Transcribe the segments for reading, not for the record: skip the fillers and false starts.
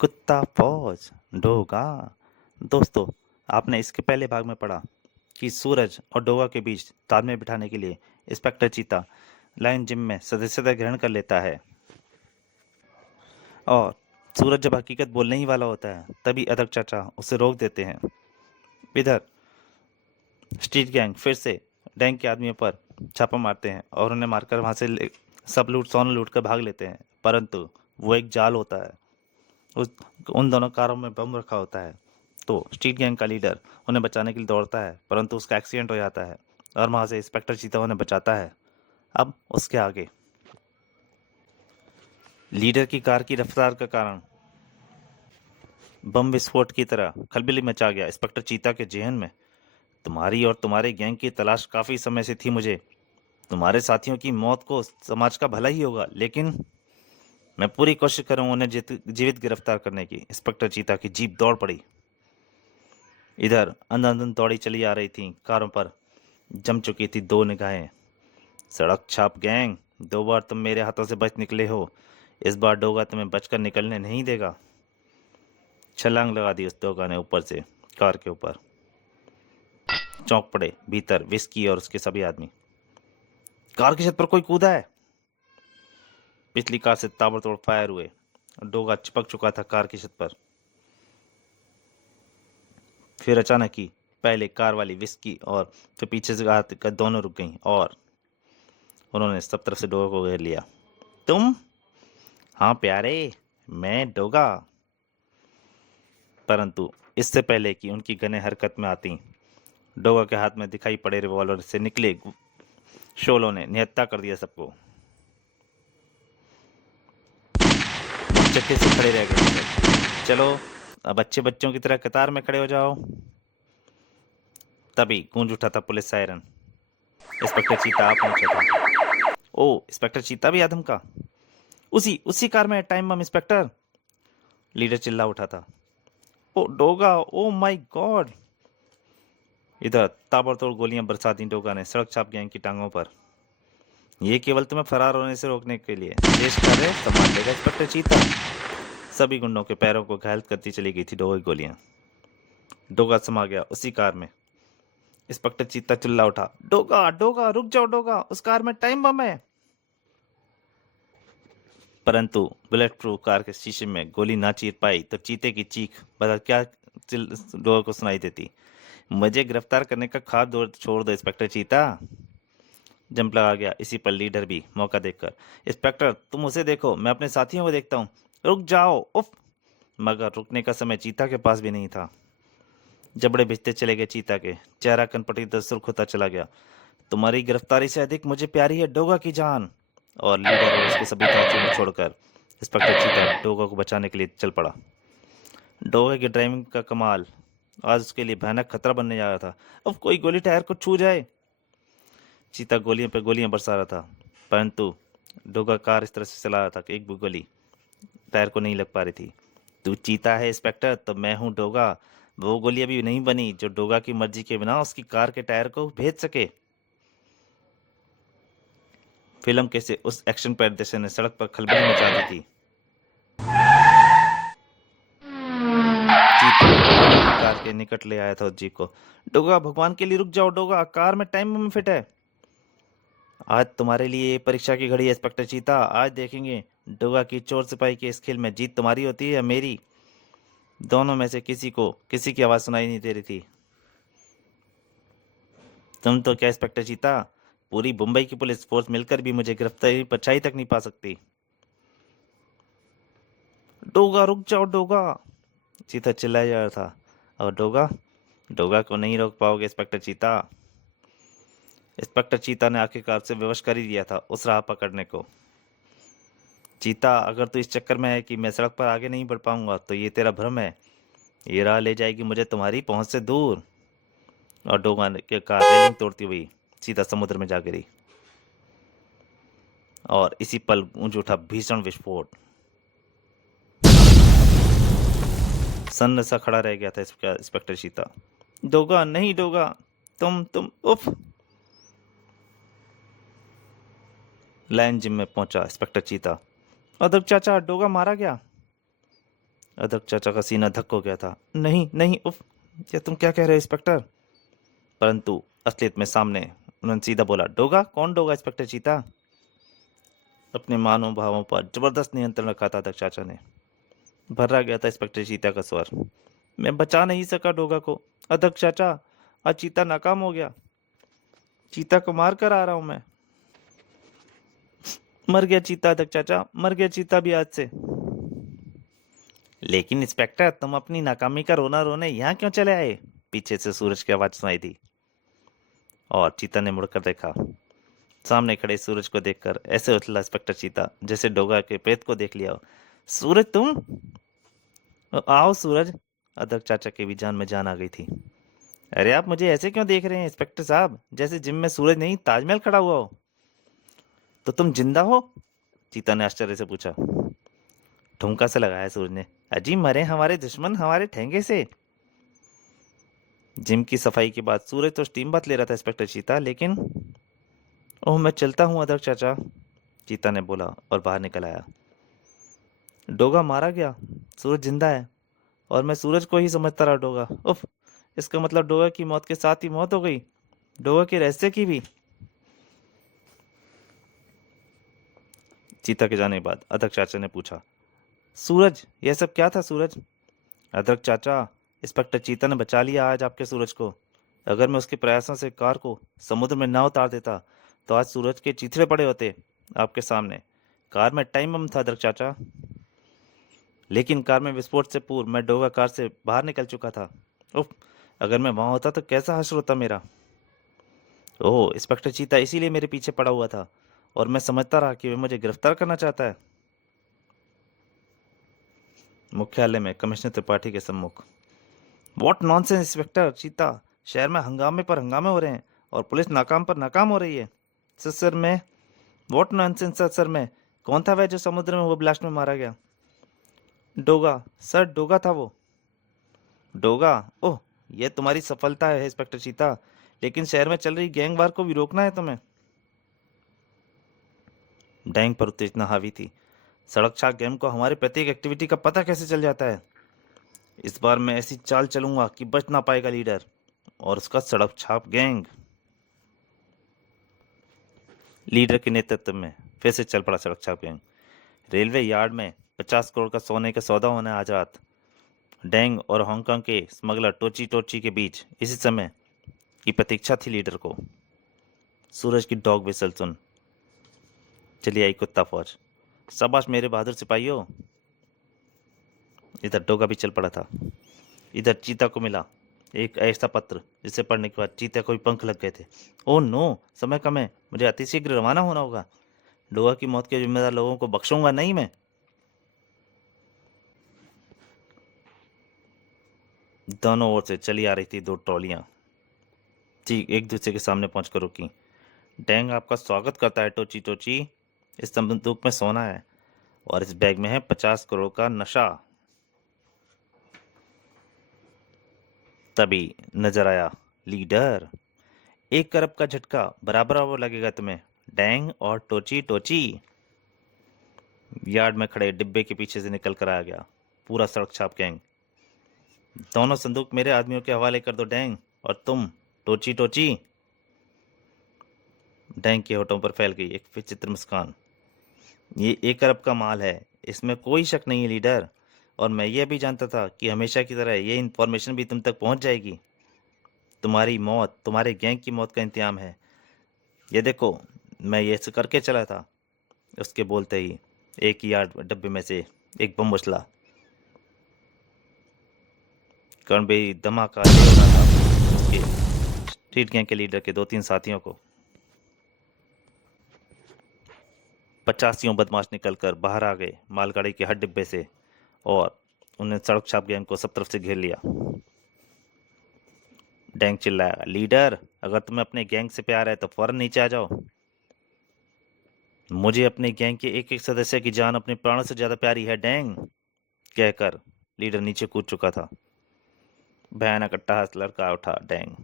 कुत्ता फौज डोगा। दोस्तों, आपने इसके पहले भाग में पढ़ा कि सूरज और डोगा के बीच तालमेल बिठाने के लिए इंस्पेक्टर चीता लायन जिम में सदस्यता ग्रहण कर लेता है। और सूरज जब हकीकत बोलने ही वाला होता है तभी अदर चाचा उसे रोक देते हैं। इधर स्ट्रीट गैंग फिर से डैंग के आदमियों पर छापा मारते हैं और उन्हें मारकर वहां से सब लूट सोना लूट कर भाग लेते हैं, परंतु वो एक जाल होता है। उस उन दोनों कारों में बम रखा होता है। तो स्ट्रीट गैंग का लीडर उन्हें बचाने के लिए दौड़ता है, परंतु उसका एक्सीडेंट हो जाता है और वहां से इंस्पेक्टर चीता उन्हें बचाता है। अब उसके आगे लीडर की कार की रफ्तार का कारण बम विस्फोट की तरह खलबली मचा गया इंस्पेक्टर चीता के जेहन में। तुम्हारी और तुम्हारे गैंग की तलाश काफी समय से थी मुझे। तुम्हारे साथियों की मौत को समाज का भला ही होगा, लेकिन मैं पूरी कोशिश करूंगा उन्हें जीवित गिरफ्तार करने की। इंस्पेक्टर चीता की जीप दौड़ पड़ी। इधर अंधाधुंध दौड़ी चली आ रही थी। कारों पर जम चुकी थी दो निगाहें। सड़क छाप गैंग, 2 बार तुम मेरे हाथों से बच निकले हो, इस बार डोगा तुम्हें बचकर निकलने नहीं देगा। छलांग लगा दी उस डोगा ने ऊपर से कार के ऊपर। चौंक पड़े भीतर विस्की और उसके सभी आदमी। कार की छत पर कोई कूदा है। पिछली कार से ताबड़तोड़ फायर हुए। डोगा चिपक चुका था कार की छत पर। फिर अचानक ही पहले कार वाली विस्की और फिर पीछे से हाथ का दोनों रुक गईं और उन्होंने सब तरफ से डोगा को घेर लिया। तुम? हाँ प्यारे, मैं डोगा। परंतु इससे पहले कि उनकी गनें हरकत में आती, डोगा के हाथ में दिखाई पड़े रिवॉल्वर से निकले शोलों ने निहत्था कर दिया सबको। चक्के से खड़े रह गए सब। चलो अब अच्छे बच्चों की तरह कतार में खड़े हो जाओ। तभी गूंज उठा था पुलिस सायरन। इंस्पेक्टर चीता आ पहुंचा था। ओ, इंस्पेक्टर चीता भी आदम का। उसी उसी कार में टाइम बम इंस्पेक्टर, लीडर चिल्ला उठा था। ओ डोगा, ओ माय गॉड। इधर ताबड़तोड़ गोलियां बरसा दी डोगा ने सड़क छाप गैंग की टांगों पर। ये केवल तुम्हें फरार होने से रोकने के लिए। शेष कार्य संभाल लेगा इंस्पेक्टर चीता। सभी गुंडों के पैरों को घायल करती चली गई थी डोगा की गोलियां। डोगा समा गया उसी कार में। इंस्पेक्टर चीता चिल्ला उठा, डोगा डोगा रुक जाओ डोगा, उस कार में टाइम बम है। परंतु बुलेट प्रूफ कार के शीशे में गोली ना चीर पाई तो चीते की चीख बता क्या डोगा को सुनाई देती। मुझे गिरफ्तार करने का ख्वाब छोड़ दो इंस्पेक्टर चीता। जंप लगा गया इसी पर लीडर भी मौका देखकर। इंस्पेक्टर तुम उसे देखो, मैं अपने साथियों को देखता हूँ। रुक जाओ उफ। मगर रुकने का समय चीता के पास भी नहीं था। जबड़े भिजते चले गए चीता के। चेहरा कनपटी तो सुर्ख होता चला गया। तुम्हारी गिरफ्तारी से अधिक मुझे प्यारी है डोगा की जान। और लीडर और उसके सभी साथियों को छोड़कर इंस्पेक्टर चीता डोगा को बचाने के लिए चल पड़ा। डोगा की ड्राइविंग का कमाल आज उसके लिए भयानक खतरा बनने जा रहा था। अब कोई गोली टायर को छू जाए। चीता गोलियों पे गोलियां बरसा रहा था, परंतु डोगा कार इस तरह से चला रहा था कि एक भी गोली टायर को नहीं लग पा रही थी। तू चीता है इंस्पेक्टर तो मैं हूं डोगा। वो गोली अभी नहीं बनी जो डोगा की मर्जी के बिना उसकी कार के टायर को भेज सके। फिल्म के से उस एक्शन परिदृश्य ने सड़क पर खलबली मचा दी थी। चीता डोगा की कार के निकट ले आया था उस जीप को। डोगा भगवान के लिए रुक जाओ डोगा, कार में टाइम बम फिट है। आज तुम्हारे लिए परीक्षा की घड़ी है इंस्पेक्टर चीता। आज देखेंगे डोगा की चोर सिपाही के इस खेल में जीत तुम्हारी होती है या मेरी। दोनों में से किसी को किसी की आवाज सुनाई नहीं दे रही थी। तुम तो क्या इंस्पेक्टर चीता, पूरी मुंबई की पुलिस फोर्स मिलकर भी मुझे गिरफ्तारी परछाई तक नहीं पा सकती। डोगा रुक जाओ डोगा, चीता चिल्लाया जा रहा था। और डोगा, डोगा को नहीं रोक पाओगे इंस्पेक्टर चीता। इंस्पेक्टर चीता ने आखिरकार से विवश कर ही दिया था उस राह पकड़ने को। चीता, अगर तू इस चक्कर में है कि मैं सड़क पर आगे नहीं बढ़ पाऊंगा तो ये तेरा भ्रम है। ये राह ले जाएगी मुझे तुम्हारी पहुंच से दूर। और डोगा के कार रेलिंग तोड़ती हुई सीधा समुद्र में जा गिरी। और इसी पल गूंज उठा भीषण विस्फोट। सन्न सा खड़ा रह गया था इंस्पेक्टर चीता। डोगा नहीं डोगा, तुम उफ। लायन जिम में पहुंचा इंस्पेक्टर चीता। अदब चाचा, डोगा मारा गया। अध्यक्ष चाचा का सीना धक्का हो गया था। नहीं नहीं, उफ, ये तुम क्या कह रहे हो इंस्पेक्टर? परंतु असलियत में सामने उन्होंने सीधा बोला, डोगा? कौन डोगा इंस्पेक्टर चीता? अपने मानव भावों पर जबरदस्त नियंत्रण रखा था अध्यक्ष चाचा ने। भर्रा गया था इंस्पेक्टर चीता का स्वर। मैं बचा नहीं सका डोगा को अध्यक्ष चाचा, आज चीता नाकाम हो गया। चीता को मार कर आ रहा हूं मैं। मर गया चीता अध्यक्ष चाचा, मर गया चीता भी आज से। लेकिन इंस्पेक्टर, तुम अपनी नाकामी का रोना रोने यहाँ क्यों चले आए? पीछे से सूरज की आवाज सुनाई दी और चीता ने मुड़कर देखा। सामने खड़े सूरज को देखकर ऐसे उछला इंस्पेक्टर चीता जैसे डोगा के प्रेत को देख लिया हो। सूरज तुम? आओ सूरज। अध्यक्ष चाचा की भी जान में जान आ गई थी। अरे आप मुझे ऐसे क्यों देख रहे हैं इंस्पेक्टर साहब, जैसे जिम में सूरज नहीं ताजमहल खड़ा हुआ हो? तो तुम जिंदा हो? चीता ने आश्चर्य से पूछा। ठुमका से लगाया सूरज ने। अजी मरे हमारे दुश्मन हमारे ठेंगे से। जिम की सफाई के बाद सूरज तो स्टीम बात ले रहा था इंस्पेक्टर चीता, लेकिन ओह मैं चलता हूँ अध्यक्ष चाचा, चीता ने बोला और बाहर निकल आया। डोगा मारा गया, सूरज जिंदा है और मैं सूरज को ही समझता रहा डोगा। उफ, इसका मतलब डोगा की मौत के साथ ही मौत हो गई, डोगा के रहस्य की भी। चीता के जाने के बाद अध्यक्ष चाचा ने पूछा, सूरज यह सब क्या था सूरज? अध्यक्ष चाचा, इंस्पेक्टर चीता ने बचा लिया आज आपके सूरज को। अगर मैं उसके प्रयासों से कार को समुद्र में ना उतार देता तो आज सूरज के चीथड़े पड़े होते आपके सामने। कार में टाइम बम था अध्यक्ष चाचा, लेकिन कार में विस्फोट से पूर्व मैं डोगा कार से बाहर निकल चुका था। उफ, अगर मैं वहां होता तो कैसा हश्र होता मेरा। ओह, इंस्पेक्टर चीता इसीलिए मेरे पीछे पड़ा हुआ था और मैं समझता रहा कि वह मुझे गिरफ्तार करना चाहता है। मुख्यालय में कमिश्नर त्रिपाठी के सम्मुख। व्हाट नॉनसेंस इंस्पेक्टर चीता, शहर में हंगामे पर हंगामे हो रहे हैं और पुलिस नाकाम पर नाकाम हो रही है। सर मैं व्हाट नॉनसेंस सर मैं कौन था वह जो समुद्र में वो ब्लास्ट में मारा गया? डोगा सर, डोगा था वो। डोगा? ओह, यह तुम्हारी सफलता है इंस्पेक्टर चीता, लेकिन शहर में चल रही गैंग वार को भी रोकना है तुम्हें। डैंग पर उत्तेजना हावी थी। सड़क छाप गैंग को हमारे प्रत्येक एक्टिविटी का पता कैसे चल जाता है? इस बार मैं ऐसी चाल चलूंगा कि बच ना पाएगा लीडर और उसका सड़क छाप गैंग। लीडर के नेतृत्व में फिर से चल पड़ा सड़क छाप गैंग। रेलवे यार्ड में 50 करोड़ का सोने का सौदा होना आज रात। डेंग और हांगकांग के स्मगलर टोची टोची के बीच इसी समय की प्रतीक्षा थी लीडर को। सूरज की डॉग विसल सुन चली आई कुत्ता फौज। शाबाश मेरे बहादुर सिपाहियों। इधर डोगा भी चल पड़ा था। इधर चीता को मिला एक ऐसा पत्र जिसे पढ़ने के बाद चीते को भी पंख लग गए थे। ओह नो, समय कम है, मुझे अतिशीघ्र रवाना होना होगा। डोगा की मौत के जिम्मेदार लोगों को बख्शूंगा नहीं मैं। दोनों ओर से चली आ रही थी दो ट्रॉलियां, ठीक एक दूसरे के सामने पहुंचकर रुकी। डैंग आपका स्वागत करता है टोची टोची। इस बंदूक में सोना है और इस बैग में है 50 करोड़ का नशा। तभी नजर आया लीडर। 1 अरब का झटका बराबर बराबर लगेगा तुम्हें डैंग और टोची टोची। यार्ड में खड़े डिब्बे के पीछे से निकल कर आ गया पूरा सड़क छाप गैंग। दोनों संदूक मेरे आदमियों के हवाले कर दो डैंग, और तुम टोची टोची। डैंग के होठों पर फैल गई एक विचित्र मुस्कान। ये 1 अरब का माल है, इसमें कोई शक नहीं है लीडर, और मैं यह भी जानता था कि हमेशा की तरह ये इन्फॉर्मेशन भी तुम तक पहुंच जाएगी। तुम्हारी मौत तुम्हारे गैंग की मौत का इंतजाम है। ये देखो, मैं ये ऐसे करके चला था। उसके बोलते ही एक यार्ड डब्बे में से एक बम उछला। कर्णबेरी धमाका दे रहा था उसके स्ट्रीट गैंग के लीडर के 2-3 साथियों को। 85 बदमाश निकलकर बाहर आ गए मालगाड़ी के हर डिब्बे से और उन्हें सड़क छाप गैंग को सब तरफ से घेर लिया। डैंग चिल्लाया, लीडर अगर तुम्हें अपने गैंग से प्यार है तो फौरन नीचे आ जाओ। मुझे अपने गैंग के एक एक सदस्य की जान अपने प्राणों से ज्यादा प्यारी है डैंग, कहकर लीडर नीचे कूद चुका था। भयानक अट्टहास लड़का उठा डैंग।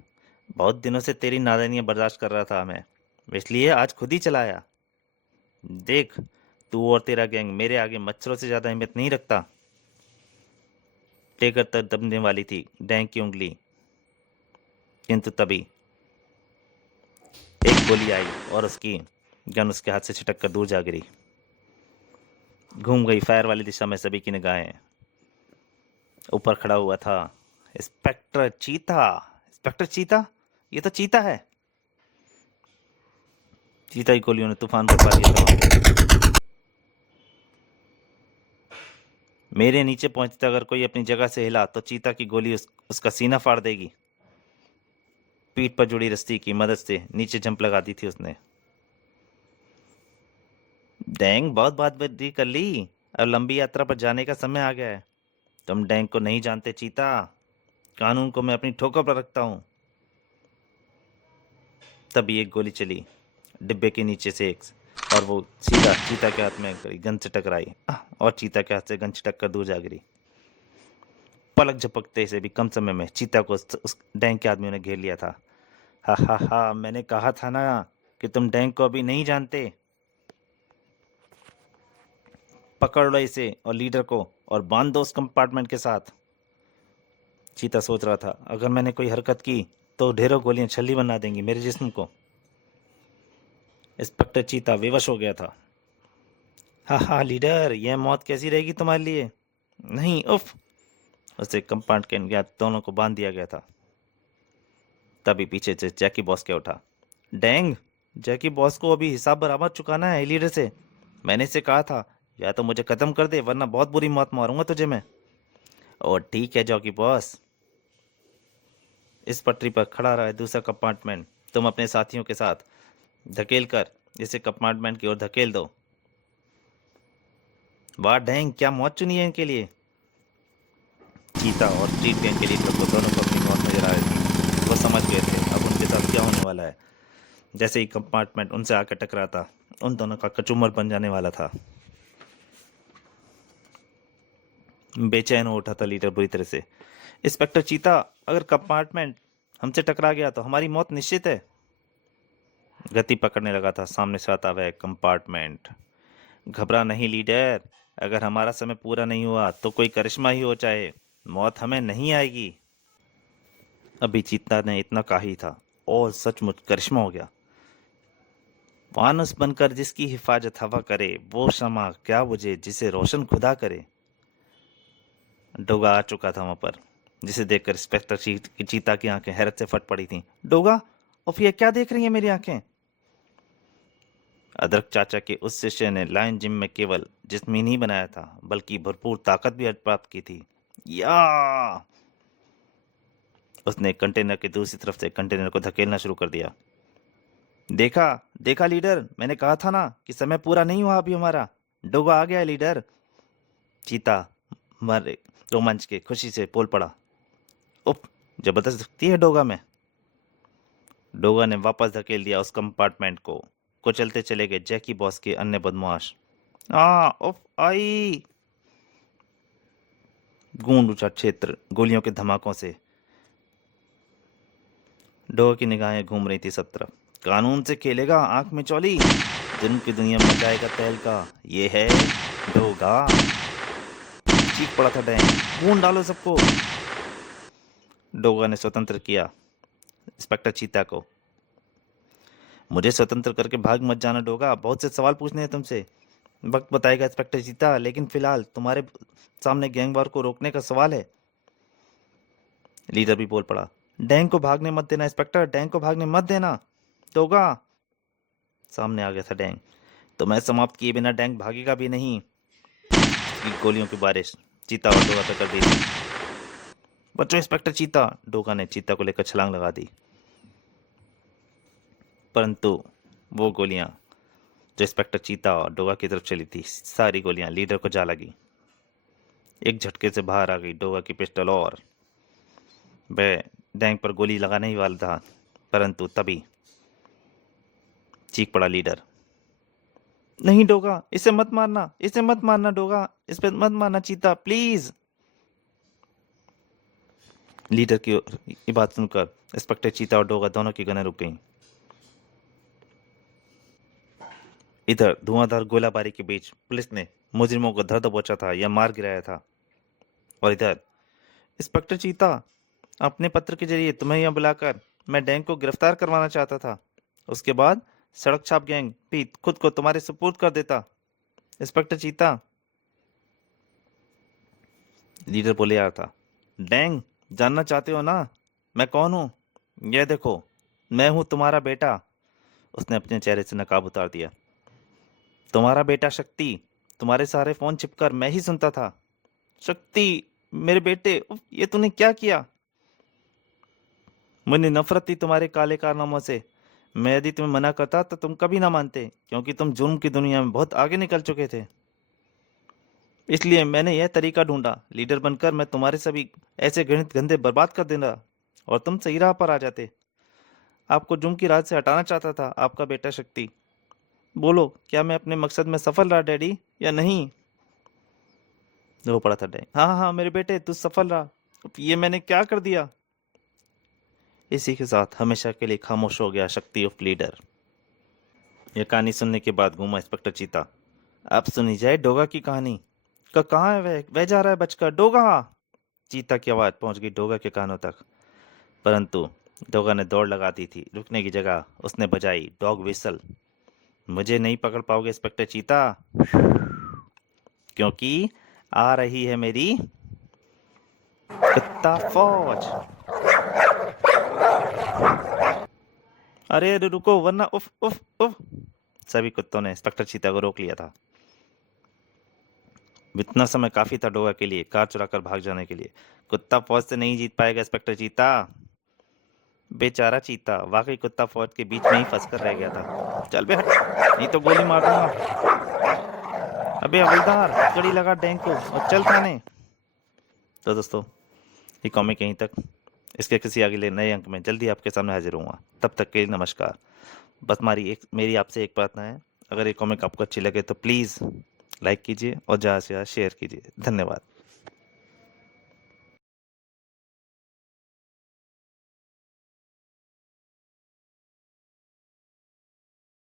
बहुत दिनों से तेरी नादानियां बर्दाश्त कर रहा था मैं, इसलिए आज खुद ही चलाया। देख, तू और तेरा गैंग मेरे आगे मच्छरों से ज्यादा अहमियत नहीं रखता। टेकर तक दबने वाली थी डैंग की उंगली, किंतु तभी एक गोली आई और उसकी गन उसके हाथ से छिटक कर दूर जा गिरी। घूम गई फायर वाली दिशा में सभी की निगाहें। ऊपर खड़ा हुआ था इंस्पेक्टर चीता। इंस्पेक्टर चीता, ये तो चीता है। चीता की गोलियों ने तूफान बरपा दिया था वहां पे। मेरे नीचे पहुंचते अगर कोई अपनी जगह से हिला तो चीता की गोली उसका सीना फाड़ देगी। पीठ पर जुड़ी रस्सी की मदद से नीचे जंप लगा दी थी उसने। डैंग, बहुत बात बड़ी कर ली। अब लंबी यात्रा पर जाने का समय आ गया है। तुम डैंग को नहीं जानते चीता। कानून को मैं अपनी ठोकर पर रखता हूं। तभी एक गोली चली डिब्बे के नीचे से एक, और वो सीधा चीता के हाथ में गन से टकराई और चीता के हाथ से गन छिटक कर दूर जा गिरी। पलक झपकते से भी कम समय में चीता को उस डैंग के आदमियों ने घेर लिया था। हा हा हा, मैंने कहा था ना कि तुम डैंग को अभी नहीं जानते। पकड़ लो इसे और लीडर को और बांध दो उस कंपार्टमेंट के साथ। चीता सोच रहा था, अगर मैंने कोई हरकत की तो ढेरों गोलियां छल्ली बना देंगी मेरे जिस्म को। इंस्पेक्टर चीता विवश हो गया था। हा हा लीडर, यह मौत कैसी रहेगी तुम्हारे लिए। नहीं, उफ। उसे कंपाउंड के अंदर दोनों को बांध दिया गया था। तभी पीछे से जैकी बॉस के उठा। डैंग, जैकी बॉस को अभी हिसाब बराबर चुकाना है लीडर से। मैंने इसे कहा था या तो मुझे खत्म कर दे वरना बहुत बुरी मौत मारूंगा तुझे मैं। और ठीक है जॉकी बॉस। इस पटरी पर खड़ा रहा है दूसरा कंपार्टमेंट। तुम अपने साथियों के साथ धकेल कर इसे कंपार्टमेंट की ओर धकेल दो। वाह डैंग, क्या मौत चुनी है इनके लिए। चीता और स्ट्रीट गैंग के लीडर को दोनों को अपनी मौत नजर आ रही थी। वो समझ गए थे अब उनके साथ क्या होने वाला है। जैसे ही कंपार्टमेंट उनसे आकर टकराता उन दोनों का कचूमर बन जाने वाला था। बेचैन हो उठा था लीडर बुरी तरह से। इंस्पेक्टर चीता, अगर कंपार्टमेंट हमसे टकरा गया तो हमारी मौत निश्चित है। गति पकड़ने लगा था सामने से आता वह कंपार्टमेंट। घबरा नहीं लीडर, अगर हमारा समय पूरा नहीं हुआ तो कोई करिश्मा ही हो जाए, मौत हमें नहीं आएगी। अभी चीता ने इतना कहा ही था और सचमुच करिश्मा हो गया। फानुस बनकर जिसकी हिफाजत हवा करे, वो शमा क्या बुझे जिसे रोशन खुदा करे। डोगा आ चुका था वहां पर, जिसे देखकर इंस्पेक्टर चीता की आंखें हैरत से फट पड़ी थीं। डोगा, और ये क्या देख रही हैं मेरी आंखें। अदरक चाचा के उस शिष्य ने लायन जिम में केवल जिस्म ही नहीं बनाया था बल्कि भरपूर ताकत भी प्राप्त की थी। या उसने कंटेनर के दूसरी तरफ से कंटेनर को धकेलना शुरू कर दिया। देखा देखा लीडर, मैंने कहा था ना कि समय पूरा नहीं हुआ अभी हमारा। डोगा आ गया है लीडर। चीता मरे रोमांच के खुशी से बोल पड़ा। उफ, जबरदस्त दिखती है डोगा में। डोगा ने वापस धकेल दिया उस कंपार्टमेंट को। कुचलते चले गए जैकी बॉस के अन्य बदमाश। उफ आई। गूंज उठा क्षेत्र गोलियों के धमाकों से। डोगा की निगाहें घूम रही थी सब तरफ। कानून से खेलेगा आंख में चौली, जुर्म की दुनिया में मचाएगा तहलका, ये है डोगा। चीख पड़ा था डैंग, खून डालो सबको। डोगा ने स्वतंत्र किया इंस्पेक्टर चीता को। मुझे स्वतंत्र करके भाग मत जाना डोगा, बहुत से सवाल पूछने हैं तुमसे। वक्त बताएगा इंस्पेक्टर चीता, लेकिन फिलहाल तुम्हारे सामने गैंगवार को रोकने का सवाल है। लीडर भी बोल पड़ा। डैंग को भागने मत देना इंस्पेक्टर, डैंग को भागने मत देना। डोगा सामने आ गया था डैंग। तो मैं समाप्त किए बिना डैंग भागेगा भी नहीं। की गोलियों की बारिश चीता और डोगा पर कर दी थी। बच्चों इंस्पेक्टर चीता, डोगा ने चीता को लेकर छलांग लगा दी। परंतु वो गोलियां जो इंस्पेक्टर चीता और डोगा की तरफ चली थी, सारी गोलियां लीडर को जा लगी। एक झटके से बाहर आ गई डोगा की पिस्टल और वह डैंग पर गोली लगाने ही वाला था, परंतु तभी चीख पड़ा लीडर। नहीं डोगा, इसे मत मारना, इसे मत मारना डोगा, इस पे मत मारना चीता प्लीज। लीडर की ये बात सुनकर इंस्पेक्टर चीता और डोगा दोनों की गनें रुक गईं। इधर धुआंधार गोलाबारी के बीच पुलिस ने मुजरिमों को धर दबोचा था या मार गिराया था, और इधर इंस्पेक्टर चीता, अपने पत्र के जरिए तुम्हें यहाँ बुलाकर मैं डैंग को गिरफ्तार करवाना चाहता था। उसके बाद सड़क छाप गैंग भी खुद को तुम्हारे सुपुर्द कर देता। इंस्पेक्टर चीता, लीडर बोले आ था। डैंग, जानना चाहते हो ना मैं कौन हूँ? यह देखो, मैं हूँ तुम्हारा बेटा। उसने अपने चेहरे से नकाब उतार दिया। तुम्हारा बेटा शक्ति, तुम्हारे सारे फोन छिपकर मैं ही सुनता था। शक्ति, मेरे बेटे, उफ, ये तूने क्या किया? मुझे नफरत थी तुम्हारे काले कारनामों से। मैं यदि तुम्हें मना करता तो तुम कभी ना मानते, क्योंकि तुम जुर्म की दुनिया में बहुत आगे निकल चुके थे। इसलिए मैंने यह तरीका ढूंढा, लीडर बनकर मैं तुम्हारे सभी ऐसे गणित गंदे बर्बाद कर देना और तुम सही राह पर आ जाते। आपको जुर्म की राह से हटाना चाहता था आपका बेटा शक्ति। बोलो, क्या मैं अपने मकसद में सफल रहा डैडी या नहीं? रो पड़ा था डैडी। हाँ हाँ मेरे बेटे, तू सफल रहा। ये मैंने क्या कर दिया? इसी के साथ हमेशा के लिए खामोश हो गया शक्ति ऑफ लीडर। यह कहानी सुनने के बाद घूमा इंस्पेक्टर चीता। अब सुनी जाए डोगा की कहानी। कहाँ है वह जा रहा है बचकर, डोगा। चीता की आवाज पहुंच गई डोगा के कानों तक, परंतु डोगा ने दौड़ लगा दी थी। रुकने की जगह उसने बजाई डॉग विसल। मुझे नहीं पकड़ पाओगे इंस्पेक्टर चीता, क्योंकि आ रही है मेरी कुत्ता फौज। अरे रुको, वरना उफ उफ उफ। सभी कुत्तों ने इंस्पेक्टर चीता को रोक लिया था। इतना समय काफी था डोगा के लिए कार चुराकर भाग जाने के लिए। कुत्ता फौज से नहीं जीत पाएगा इंस्पेक्टर चीता। बेचारा चीता वाकई कुत्ता फौज के बीच में ही फंस कर रह गया था। चल बे हट, नहीं तो गोली मार दूंगा। अबे हवलदार, कड़ी लगा डैंग को और चल थाने। तो दोस्तों, ये कॉमिक यहीं तक। इसके किसी अगले नए अंक में जल्दी आपके सामने हाजिर होऊंगा। तब तक के लिए नमस्कार। बस मेरी आपसे एक प्रार्थना है, अगर ये कॉमिक आपको अच्छी लगे तो प्लीज़ लाइक कीजिए और ज़्यादा से ज़्यादा शेयर कीजिए। धन्यवाद।